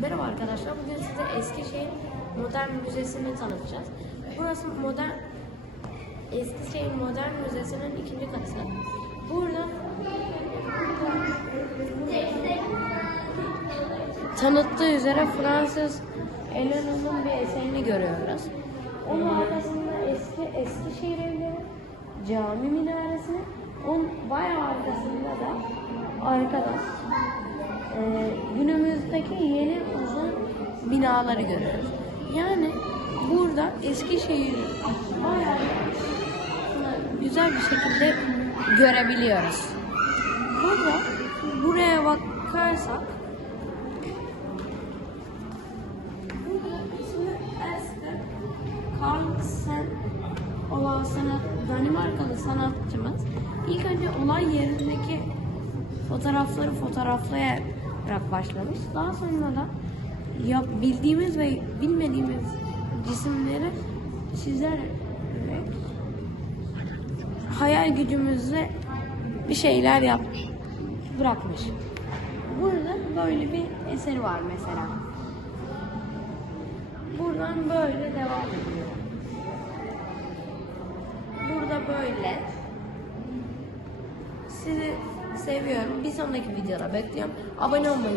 Merhaba arkadaşlar. Bugün size Eskişehir Modern Müzesi'ni tanıtacağız. Burası modern Eskişehir Modern Müzesi'nin ikinci katı. Burada tanıttığı üzere Fransız Eleanor'un bir eserini görüyoruz. Onun arkasında eski Eskişehir evleri, cami minaresi, onun bayağı arkasında da arkada e, günümüzdeki yeni uzun binaları görüyoruz. Yani burada Eskişehir'i bayağı güzel bir şekilde görebiliyoruz. Burada buraya bakarsak burada ismi Esker Carlsen olan sanat, Danimarkalı sanatçımız ilk önce olay yerindeki fotoğrafları fotoğraflayarak başlamış. Daha sonra da ya bildiğimiz ve bilmediğimiz cisimleri çizerek hayal gücümüzle bir şeyler yap bırakmış. Burada böyle bir eseri var mesela. Buradan böyle devam ediyor. Burada böyle. Sizi seviyorum. Bir sonraki videoda bekliyorum. Abone olmayı